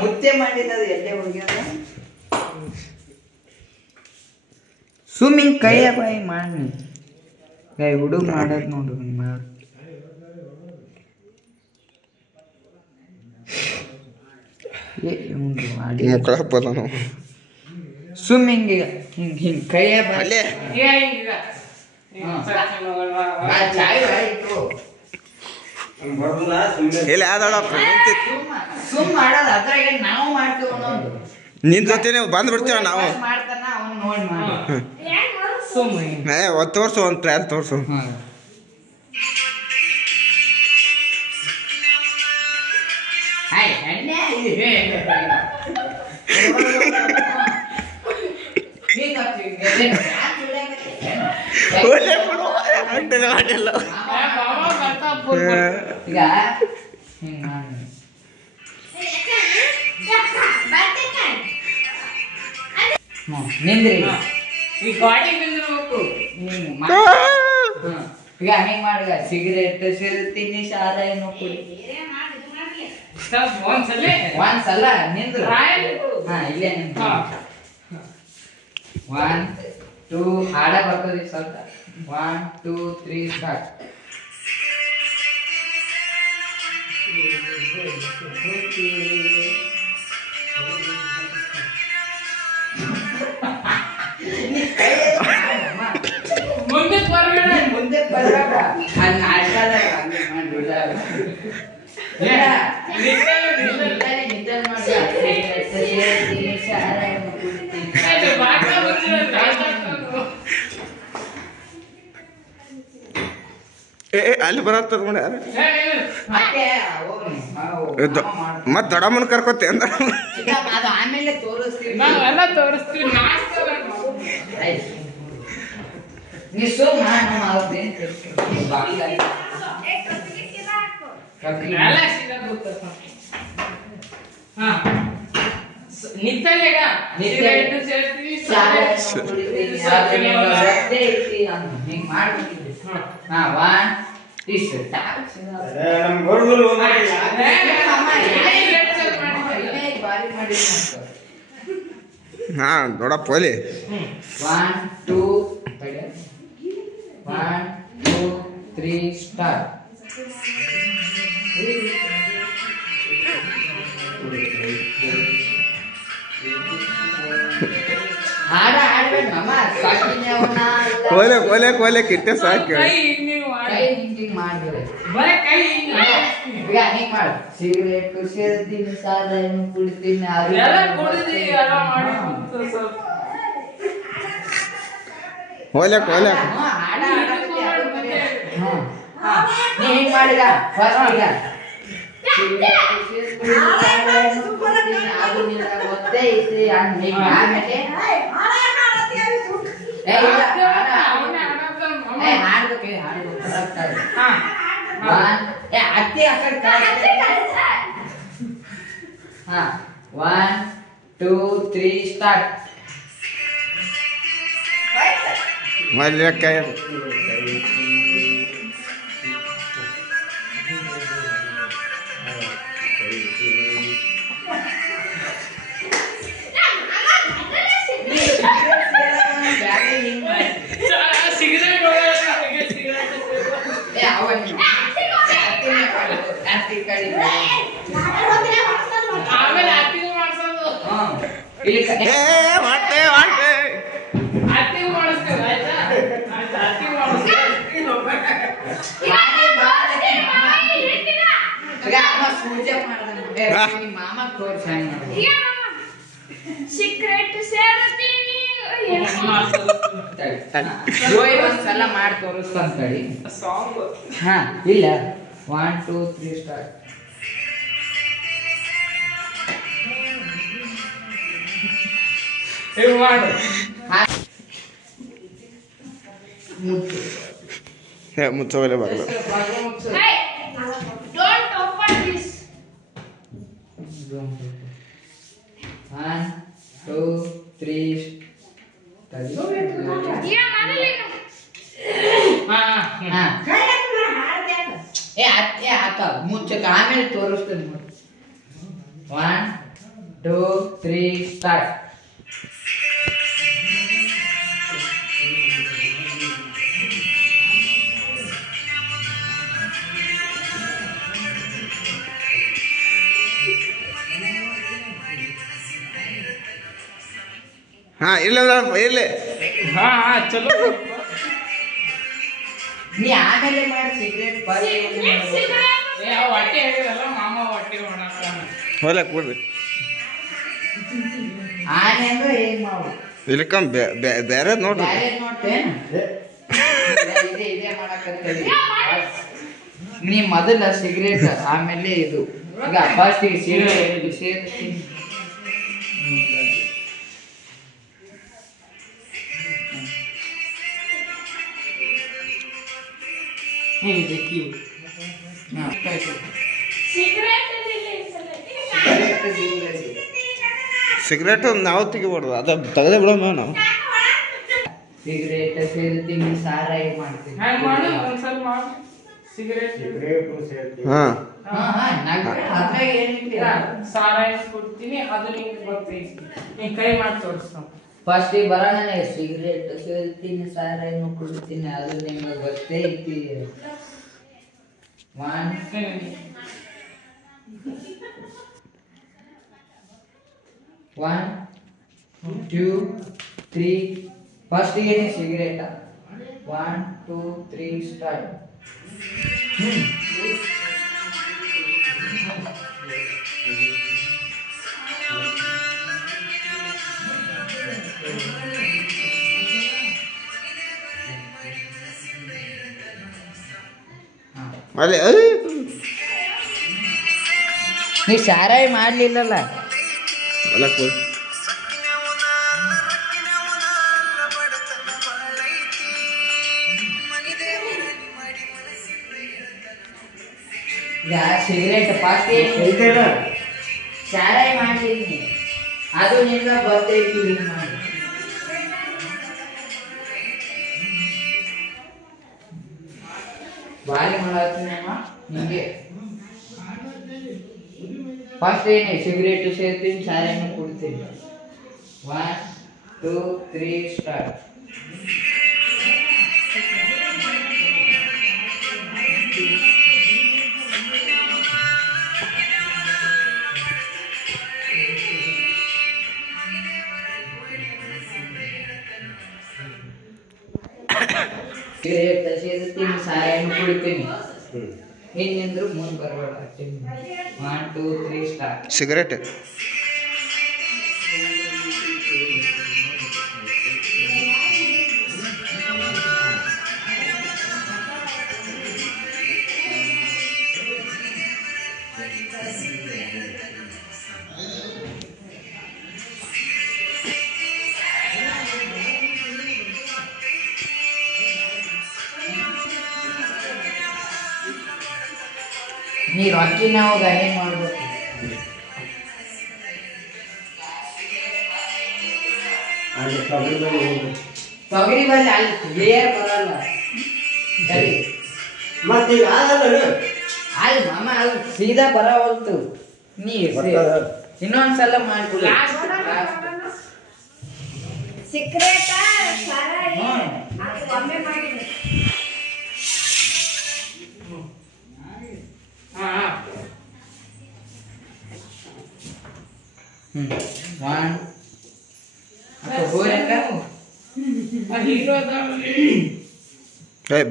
ಮುದ್ದೆ ಮಾಡಿದ್ದು ಎಲ್ಲೇ ಹೋಗ್ಯಾರ ಸ್ವಿಮ್ಮಿಂಗ್ ಕೈಯ ಬಾಯಿ ಮಾಡಿ ಕೈ ಹುಡುಗ ಮಾಡೋದು ನೋಡು ಮಾಡಿ ಸ್ವಿಮ್ಮಿಂಗ್ ಹಿಂಗ್ ಹಿಂಗ್ ಕೈಯ ಬಾಯಿ ಸುಮ್ ಮಾಡೋದು ಅದ್ರಾಗ ನಾವು ಮಾಡ್ತೀವಿ ಅನ್ನೋದು ನಿನ್ ಜೊತೆ ಬಂದ್ಬಿಡ್ತೀವ ನಾವು ಮಾಡ್ತಾನ ಅವ್ನು ನೋಡಿ ಒಂದು ತೋರ್ಸು ಒಂದು ಟ್ರಯಲ್ ತೋರ್ಸು ಈಗ ನಿಂದ್ರಿ ಈ ಗಾಡಿ ನಿಂದ್ರಬೇಕು ಈಗ ಹೆಂಗ್ ಮಾಡ್ಗ ಸಿಗರೇಟ್ ಸೇರ್ತೀನಿ ಸಾರಾಯಿನೂ ಕುಡಿ ಒಂದ್ಸಲ ನಿಂದ್ರು ಹಾ ಇಲ್ಲೇ ನಿಂತು 1 2 ಹಾಡ ಬರ್ತದೆ ಸ್ವಲ್ಪ 1 2 3 ಸ್ಟಾರ್ಟ್ ಮುಂದೆ ಬರಬೇಡ ಅಲ್ಲಿ ಬರತ್ತ ಮತ್ ದೊಡ್ಡಮ್ಮನ ಕರ್ಕೋತೆ ಅಂದ ಆಮೇಲೆ ತೋರಿಸ್ತೀವಿ ಹಾ ದೊಡ್ಡಪ್ಪ ಹೋಲಿ 1 2 1 2 3 ಸ್ಟಾರ್ಟ್ ಹಾಡ ಹಾಡ್ಬೇಡ ಮಾಮ ಸಾಕಿನವನ ಕೋಲೆ ಕೋಲೆ ಕೋಲೆ ಕಿಟ್ಟೆ ಸಾಕು ಕೈ ಹಿಂಗ್ ಮಾಡ್ಬೇಡ ಬರೇ ಕೈ ಈಗ ಹಿಂಗ್ ಮಾಡು ಸಿಗರೇಟ್ ಸೇರ್ತೀನಿ ಸಾರಾಯಿನೂ ಕುಡಿತೀನಿ ಎಲ್ಲ ಕುಡಿದಿ ಎಲ್ಲ ಮಾಡಿ ಸ್ವಲ್ಪ ಕೋಲೆ ಕೋಲೆ ಹಾಡ ನೀ ಹಿಂಗ್ ಮಾಡಿದ ಫಸ್ಟ್ ಈಗ ಗೊತ್ತೇ ಐತಿ ಹಿಂಗ್ ಆಮೇಲೆ ಅತ್ತಿ ಆ ಕಡೆ 1 2 3 ಸ್ಟಾರ್ಟ್ ಮಲ್ಯಕಾಯ ಮಾಮ ತೋರ್ಸ ಸಿಗರೇಟ್ ಸೇರ್ತೀನಿ ಒಂದ್ಸಲ ಮಾಡಿ ತೋರಿಸ್ತಂತೇಳಿ ಹಾ ಇಲ್ಲ 1 2 3 ಸ್ಟಾರ್ಟ್ ಮುಚ್ಚೋಲೆ ಬಾಗಲ ಡೋಂಟ್ ಓಪನ್ ದಿಸ್ 1 2 3 ಯಾ ಮಾಡಲಿಲ್ಲ ಹಾ ಆತ ಮುಚ್ಚಕ ಆಮೇಲೆ ತೋರಿಸ್ತೇನೆ. 1 2 3 ಸ್ಟಾರ್ಟ್. ಹಾ ಇಲ್ಲ ಇರ್ಲಿ. ಹಾ ಚಲೋ. ನೀ ಆಮೇಲೆ ಮಾಡಿ ಸಿಗರೇಟ್ ಹೊಟ್ಟೆ ಹೇಳಿರಲ್ಲ ಮಾಮ ಹೊಟ್ಟೆ ಮಾಡಾಕ ಹೋಲಕ್ ಬಿಡ್ರಿ. ಆನೆ ಅಂದ್ರೆ ಏನ್ ಮಾಡು ಇಲ್ಕಂ ಬೇರೆ ನೋಡ್ರಿ. ಬ್ಯಾರೆ ನೋಡ್ತೇನು ಇದೇ ಮಾಡಕತ್ತೇಳಿ. ನೀ ಮೊದಲ ಸಿಗರೇಟ್ ಆಮೇಲೆ ಇದು. ಈಗ ಫಸ್ಟ್ ಸಿಗರೇಟ್ ಸೇರ್ತೀನಿ. ಹೇಗಿದೆ ಕೀ? ಸಿಗರೇಟ್ ನಾವು ತೆಗಿಬಾರ್ದು, ಅದು ತೆಗೆದೇ ಬಿಡೋಣ ನಾವು. ಸಿಗರೇಟ್ ಸೇರ್ತೀನಿ, ಸಾರಾಯಿ ಮಾಡ್ತೀನಿ. ಹ್ಯಾಂಗ ಮಾಡು ಒಂದ್ಸಲ ಮಾಡು. ಸಿಗರೇಟ್ ಹಾ ಅದ್ರಾಗ ಏನಿಲ್ಲ. ಸಾರಾಯಿ ಕೊಡ್ತೀನಿ, ಅದು ನಿಂಗೆ ಗೊತ್ತೈತಿ. ನೀ ಕೈ ಮಾಡಿ ತೋರಿಸ್ತಾವ. ಫಸ್ಟ್ ಬರೋಣ ಸಿಗರೇಟ್ ಸೇರ್ತೀನಿ, ಸಾರಾಯಿನೂ ಕುಡಿತೀನಿ, ಅದು ನಿಮ್ಗೆ ಗೊತ್ತೈತಿ. 1 2 3 ಫಸ್ಟ್ ಏನೇ ಸಿಗರೇಟ. 1 2 3 ಸ್ಟಾರ್ಟ್. ಅಲ್ಲಿ ನೀ ಸಾರಾಯಿ ಮಾಡ್ಲಿಲ್ಲಲ್ಲ. ಹೊಲಕ್ ಹೋಗಿ ಸಿಗರೇಟ್ ಫಸ್ಟ್ ಸಾರಾಯಿ ಮಾಡ್ಲಿಲ್ಲ, ಅದು ನಿಮ್ಗೆ ಗೊತ್ತೈತಿ. ಮಾಡಿ ಬಾರಿ ಮಾಡತ್ತೀನಮ್ಮ ನಿಂಗೆ. ಫಸ್ಟ್ ಏನೇ ಸಿಗರೇಟ್ ಸೇರ್ತೀನಿ, ಸಾರಾಯಿನೂ ಕುಡ್ತೀನಿ. 1 2 3 ಸ್ಟಾರ್ಟ್. ಸಿಗರೇಟ್ ಸೇರ್ತೀನಿ, ಸಾರಾಯಿನೂ ಕುಡಿತೀನಿ. ಹಿಂದಿಂದ್ರು ಮುಂದೆ ಬರಬೇಡ. 1 2 3 ಸ್ಟಾರ್ಟ್. ಸಿಗರೇಟ್ ನೀ ರೊಕ್ಕಿನ ಹೋಗ ಏನ್ ಮಾಡ್ಬೇಕು. ತೊಗರಿ ಬಲ್ಲಿ ಅಲ್ಲಿ ಕ್ಲಿಯರ್ ಬರಲ್ಲ. ಸರಿ ಅಲ್ಲಿ ಮಾಮ ಅಲ್ಲಿ ಸೀದಾ ಬರವಲ್ತು. ನೀ ಇನ್ನೊಂದ್ಸಲ ಮಾಡ್ಬಿಡ. ಸಿಕ್ರೇಟ ಸಾರಾಯಿ ಅದು ಒಮ್ಮೆ ಮಾಡಿ.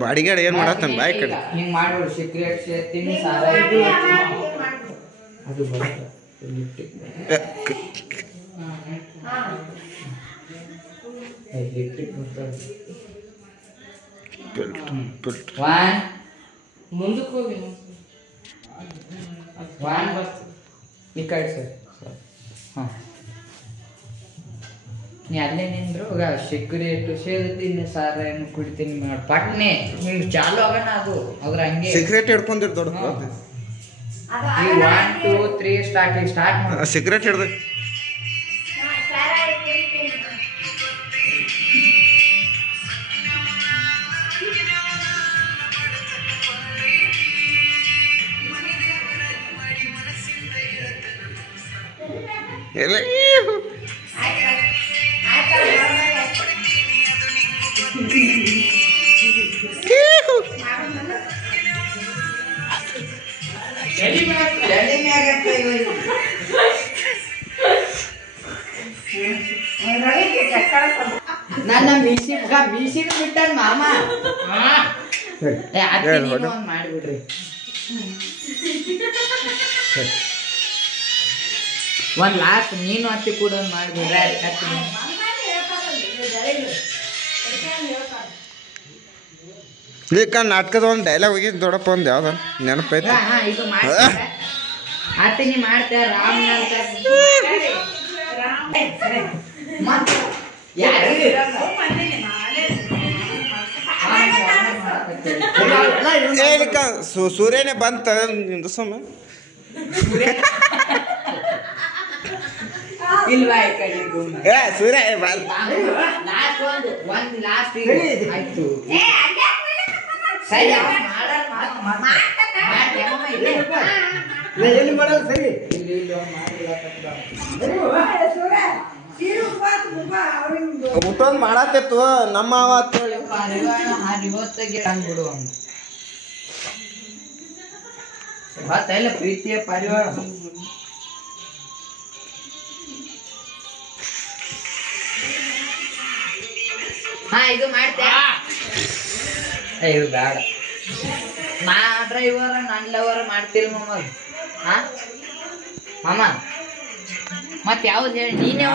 ಬಾಡಿಗಾಡ ಏನ್ ಮಾಡತ್ತಾನ ಬಾಯ್ ಕಡೆ ಹಿಂಗ್ ಮಾಡ್ಬಿಡು. ಸಿಗರೇಟ್ ಸೇರ್ತೀನಿ, ಸಾರಾಯಿ ಅದು ಬರುತ್ತೆ. 1 ಮುಂದಕ್ಕೆ ಹೋಗಿ 1 ಈ ಕಡೆ ಸರ್. ಹಾಂ ನೀ ಅಲ್ಲೇ ನಿಂದ್ರು. ಸಿಗರೇಟು ಸೇರ್ತೀನಿ, ಸಾರಾಯಿನೂ ಕುಡಿತೀನಿ ಮಾಡಿ ಪಟ್ನೆ ಹಿಂಗೆ ಚಾಲು ಆಗೋಣ. ಅದು ಅದ್ರ ಹಂಗೆ ಸಿಗರೇಟ್ ಹಿಡ್ಕೊಂಡಿರ್ ದೊಡ್ಡ ಈ 1 2 3 ಸ್ಟಾರ್ಟ್ ಮಾಡಿ. ಸಿಗರೇಟ್ ಹಿಡ್ದು ಸಾರಾಯಿ ಕುಡಿತೀನಿ. ಎಲ್ಲ ಎಲ್ಲಿ ಮಾಡ್ತಾರೆ? ಎಲ್ಲಿ ಮ್ಯಾಗ ನನ್ನ ಮೀಸಿಗೆ ಬಿಟ್ಟಾನ ಮಾಮ. ಹಾ. ಮಾಡಿಬಿಡ್ರಿ. ಒಂದ್ ಲಾಸ್ಟ್ ನೀನು ಅತ್ತಿ ಕೂಡ ಮಾಡಿಬಿಡ್ರಿ. ಈಗ ನಾಟಕದ ಒಂದು ಡೈಲಾಗ್ ಹೋಗಿದ್ದು ದೊಡ್ಡಪ್ಪ ಒಂದು ಯಾವ್ದು ನೆನಪೈತೆ? ಇದು ಮಾಡ್ತಾರೆ ಅತ್ತಿ ನೀ ಮಾಡ್ತೇವೆ ರಾಮ್ ಸೂರ್ಯನೇ ಬಂತ ನಿಂದು ಸಮ ಇಲ್ವಾ ಸೂರ್ಯ ಆಯ್ತು. ಸರಿ ಎಲ್ಲಿ ಮಾಡೋದು ಸರಿ ಊಟೊಂದು ಮಾಡತ್ತಿತ್ತು ನಮ್ಮ ಎಲ್ಲ ಪ್ರೀತಿಯ ಪರಿವಾರ. ಹಾ ಇದು ಮಾಡ್ತೇ ಇದು ಬೇಡ. ನಾ ಡ್ರೈವರ್ ನನ್ನ ಲವರ್ ಮಾಡ್ತೀರಿ ಮಾಮ. ಹಾ ಮಾಮ ಮತ್ ಯಾವ್ದು ಹೇಳಿ ನೀನೇ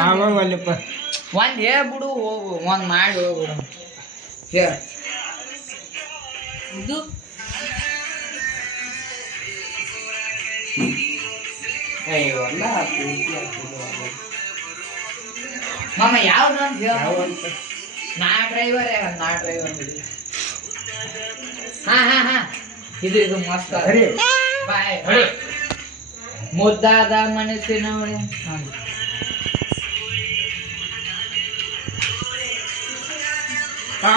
ಒಂದ್ ಹೇಳ್ಬಿಡು ಹೋಗು ಒಂದ್ ಮಾಡಿ ಹೋಗ್ಬಿಡು. ಹೇಳ ಇದು ಮಾಮ ಯಾವ್ದು ಅಂತ ಹೇಳ. ನಾ ಡ್ರೈವರ್ ನಾ ಡ್ರೈವರ್. ಹಾ ಹಾ ಹಾ ಇದು ಇದು ಮಸ್ತ್. ಬಾಯ್ ಮುದ್ದಾದ ಮನಸ್ಸಿನ ಹಾ